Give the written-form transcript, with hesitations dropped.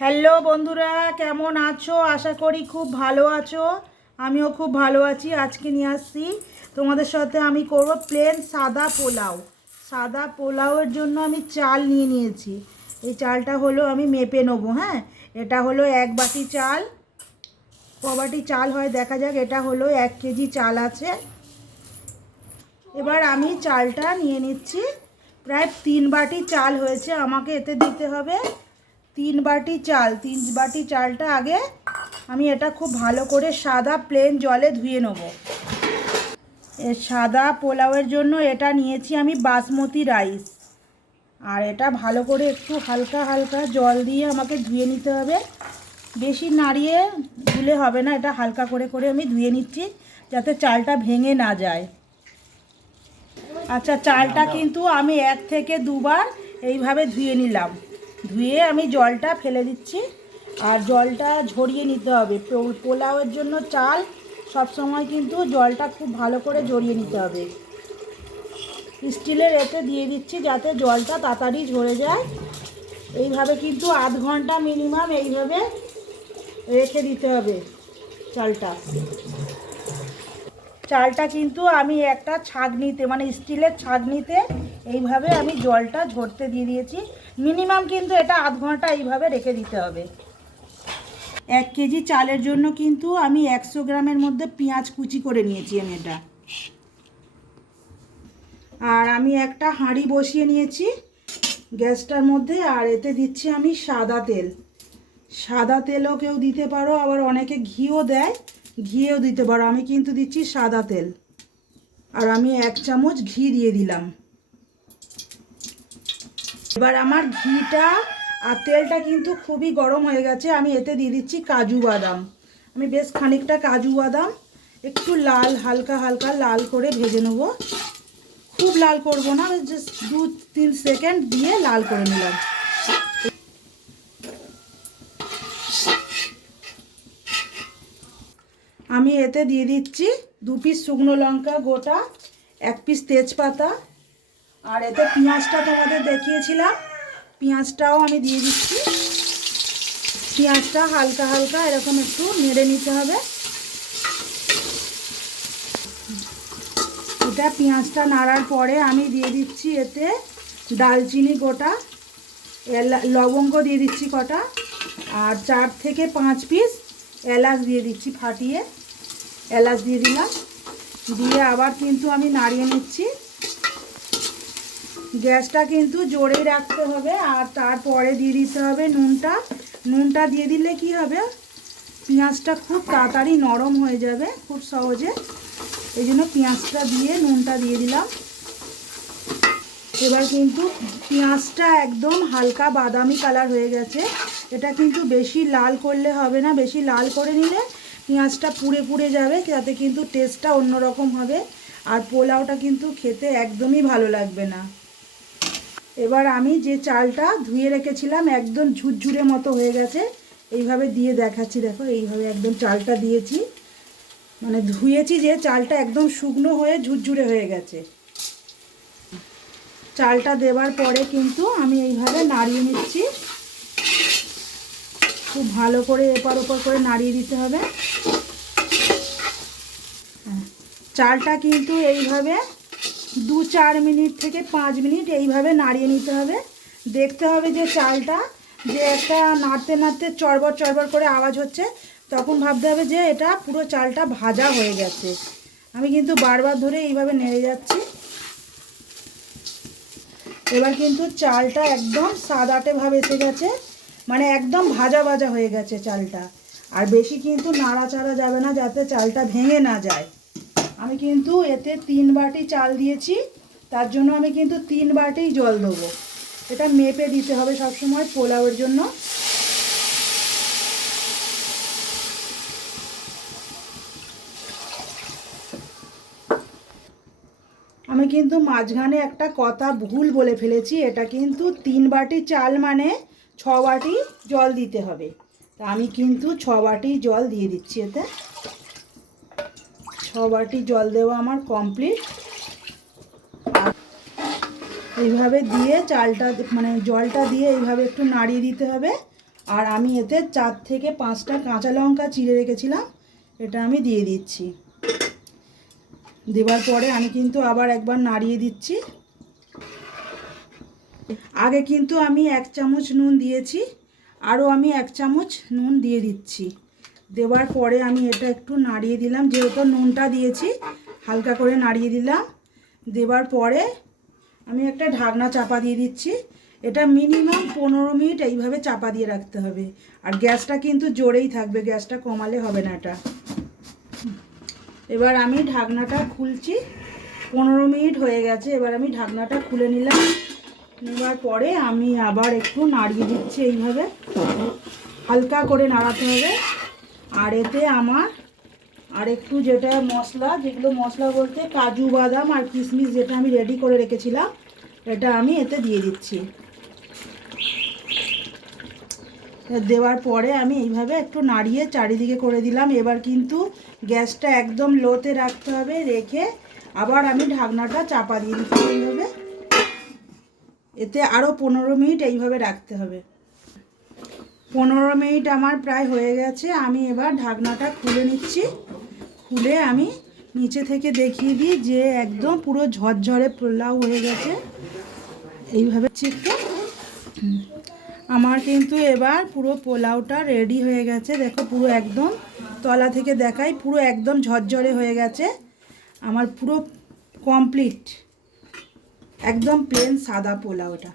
Hello বন্ধুরা, কেমন আছো? আশা করি খুব ভালো আছো। আমিও খুব ভালো আছি। আজকে নিয়ে আসছি তোমাদের সাথে আমি করব প্লেন সাদা পোলাও। সাদা পোলাওয়ের জন্য আমি চাল নিয়ে নিয়েছি। এই চালটা হলো আমি মেপে নেবো। হ্যাঁ, এটা হলো 1 বাটি চাল। ক বাটি চাল হয় দেখা যাক। এটা হলো 1 কেজি চাল আছে। এবার আমি চালটা নিয়ে নিচ্ছি। প্রায় 3 বাটি চাল হয়েছে। আমাকে এতে দিতে হবে 3 বাটি চাল। 3 বাটি চালটা আগে আমি এটা খুব ভালো করে সাদা প্লেন জলে ধুয়ে নেব। সাদা পোলাওয়ের জন্য এটা নিয়েছি আমি বাসমতি রাইস। আর এটা ভালো করে একটু হালকা হালকা জল দিয়ে আমাকে ধুয়ে নিতে হবে। বেশি নাড়িয়ে ধুলে হবে না, এটা হালকা করে করে আমি ধুয়ে নিচ্ছি যাতে চালটা ভেঙে না যায়। আচ্ছা, চালটা কিন্তু আমি 1 থেকে 2 বার এইভাবে ধুয়ে নিলাম। ধুয়ে আমি জলটা ফেলে দিচ্ছি। আর জলটা ঝরিয়ে নিতে হবে। পোলাওয়ের জন্য চাল সবসময় কিন্তু জলটা খুব ভালো করে ঝরিয়ে নিতে হবে। স্টিলের এতে দিয়ে দিচ্ছি যাতে জলটা তাড়াতাড়ি ঝরে যায়। এইভাবে কিন্তু আধ ঘন্টা মিনিমাম এইভাবে রেখে দিতে হবে চালটা। চালটা কিন্তু আমি একটা ছাঁকনিতে, মানে স্টিলের ছাঁকনিতে এইভাবে আমি জলটা ঝরতে দিয়ে দিয়েছি। মিনিমাম কিন্তু এটা আধ ঘন্টা এইভাবে রেখে দিতে হবে। 1 কেজি চালের জন্য কিন্তু আমি 100 গ্রামের মধ্যে পেঁয়াজ কুচি করে নিয়েছি আমি এটা। আর আমি একটা হাঁড়ি বসিয়ে নিয়েছি গ্যাসটার মধ্যে। আর এতে দিচ্ছি আমি সাদা তেল। সাদা তেলও কেউ দিতে পারো, আবার অনেকে ঘিও দেয়, ঘিও দিতে পারো। আমি কিন্তু দিচ্ছি সাদা তেল। আর আমি 1 চামচ ঘি দিয়ে দিলাম। এবার আমার ঘিটা আর তেলটা কিন্তু খুবই গরম হয়ে গেছে। আমি এতে দিয়ে দিচ্ছি কাজু বাদাম। আমি বেশ খানিকটা কাজু বাদাম একটু লাল, হালকা হালকা লাল করে ভেজে নেব। খুব লাল করব না, জাস্ট 2-3 সেকেন্ড দিয়ে লাল করে নিলাম। আমি এতে দিয়ে দিচ্ছি 2 পিস শুকনো লঙ্কা গোটা, 1 পিস তেজপাতা। আর এতে পেঁয়াজটা তোমাদের দেখিয়েছিলাম, পেঁয়াজটাও আমি দিয়ে দিচ্ছি। পেঁয়াজটা হালকা হালকা এরকম একটু নেড়ে নিতে হবে। এটা পেঁয়াজটা নাড়ার পরে আমি দিয়ে দিচ্ছি এতে দালচিনি গোটা, লবঙ্গ দিয়ে দিচ্ছি কটা, আর 4 থেকে 5 পিস এলাচ দিয়ে দিচ্ছি ফাটিয়ে। এলাচ দিয়ে দিলাম। দিয়ে আবার কিন্তু আমি নাড়িয়ে নিচ্ছি। গ্যাসটা কিন্তু জোরেই রাখতে হবে। আর তারপরে দিয়ে দিতে হবে নুনটা। নুনটা দিয়ে দিলে কি হবে, পেঁয়াজটা খুব তাড়াতাড়ি নরম হয়ে যাবে খুব সহজে। এই জন্য পেঁয়াজটা দিয়ে নুনটা দিয়ে দিলাম। এবার কিন্তু পেঁয়াজটা একদম হালকা বাদামি কালার হয়ে গেছে। এটা কিন্তু বেশি লাল করলে হবে না, বেশি লাল করে নিলে পেঁয়াজটা পুড়ে পুড়ে যাবে, যাতে কিন্তু টেস্টটা অন্যরকম হবে। আর পোলাওটা কিন্তু খেতে একদমই ভালো লাগবে না। এবার আমি যে চালটা ধুয়ে রেখেছিলাম একদম ঝুরঝুরে মতো হয়ে গেছে, এইভাবে দিয়ে দেখাচ্ছি। দেখো, এইভাবে একদম চালটা দিয়েছি, মানে ধুয়েছি যে চালটা একদম শুকনো হয়ে ঝুরঝুরে হয়ে গেছে। চালটা দেওয়ার পরে কিন্তু আমি এইভাবে নাড়িয়ে নিচ্ছি। খুব ভালো করে এপার ওপর করে নাড়িয়ে দিতে হবে। চালটা কিন্তু এইভাবে 2-4 মিনিট থেকে 5 মিনিট এইভাবে নাড়িয়ে নিতে হবে। দেখতে হবে যে চালটা যে একটা নাড়তে নাড়তে চড়বড় চড়বড় করে আওয়াজ হচ্ছে, তখন ভাবতে হবে যে এটা পুরো চালটা ভাজা হয়ে গেছে। আমি কিন্তু বারবার ধরে এইভাবে নেড়ে যাচ্ছি। এবার কিন্তু চালটা একদম সাদাটে ভাব এসে গেছে, মানে একদম ভাজা ভাজা হয়ে গেছে চালটা। আর বেশি কিন্তু নাড়াচাড়া যাবে না যাতে চালটা ভেঙে না যায়। আমি কিন্তু এতে 3 বাটি চাল দিয়েছি, তার জন্য আমি কিন্তু 3 বাটি জল দেবো। এটা মেপে দিতে হবে সবসময় পোলাওয়ের জন্য। আমি কিন্তু মাঝখানে একটা কথা ভুল বলে ফেলেছি। এটা কিন্তু 3 বাটি চাল মানে 6 বাটি জল দিতে হবে। তা আমি কিন্তু 6 বাটি জল দিয়ে দিচ্ছি এতে। 6 বাটি জল দেওয়া আমার কমপ্লিট। এইভাবে দিয়ে চালটা, মানে জলটা দিয়ে এইভাবে একটু নাড়িয়ে দিতে হবে। আর আমি এতে 4 থেকে 5টা কাঁচা লঙ্কা চিড়ে রেখেছিলাম, এটা আমি দিয়ে দিচ্ছি। দেওয়ার পরে আমি কিন্তু আবার একবার নাড়িয়ে দিচ্ছি। আগে কিন্তু আমি 1 চামচ নুন দিয়েছি, আরও আমি 1 চামচ নুন দিয়ে দিচ্ছি। দেওয়ার পরে আমি এটা একটু নাড়িয়ে দিলাম, যেহেতু নুনটা দিয়েছি হালকা করে নাড়িয়ে দিলাম। দেওয়ার পরে আমি একটা ঢাকনা চাপা দিয়ে দিচ্ছি। এটা মিনিমাম 15 মিনিট এইভাবে চাপা দিয়ে রাখতে হবে। আর গ্যাসটা কিন্তু জোরেই থাকবে, গ্যাসটা কমালে হবে না এটা। এবার আমি ঢাকনাটা খুলছি। 15 মিনিট হয়ে গেছে, এবার আমি ঢাকনাটা খুলে নিলাম। নেওয়ার পরে আমি আবার একটু নাড়িয়ে দিচ্ছি, এইভাবে হালকা করে নাড়াতে হবে। আর এতে আমার আর একটু যেটা মশলা, যেগুলো মশলা বলতে কাজু বাদাম আর কিশমিশ যেটা আমি রেডি করে রেখেছিলাম, এটা আমি এতে দিয়ে দিচ্ছি। দেওয়ার পরে আমি এইভাবে একটু নাড়িয়ে চারিদিকে করে দিলাম। এবার কিন্তু গ্যাসটা একদম লোতে রাখতে হবে, রেখে আবার আমি ঢাকনাটা চাপা দিয়ে দিচ্ছি এইভাবে। এতে আরও 15 মিনিট এইভাবে রাখতে হবে। 15 মিনিট আমার প্রায় হয়ে গেছে। আমি এবার ঢাকনাটা খুলে নিচ্ছি। খুলে আমি নিচে থেকে দেখিয়ে দিই যে একদম পুরো ঝরঝরে পোলাও হয়ে গেছে। এইভাবে চিপকে আমার কিন্তু এবার পুরো পোলাওটা রেডি হয়ে গেছে। দেখো পুরো একদম তলা থেকে দেখাই, পুরো একদম ঝরঝরে হয়ে গেছে। আমার পুরো কমপ্লিট একদম প্লেন সাদা পোলাওটা।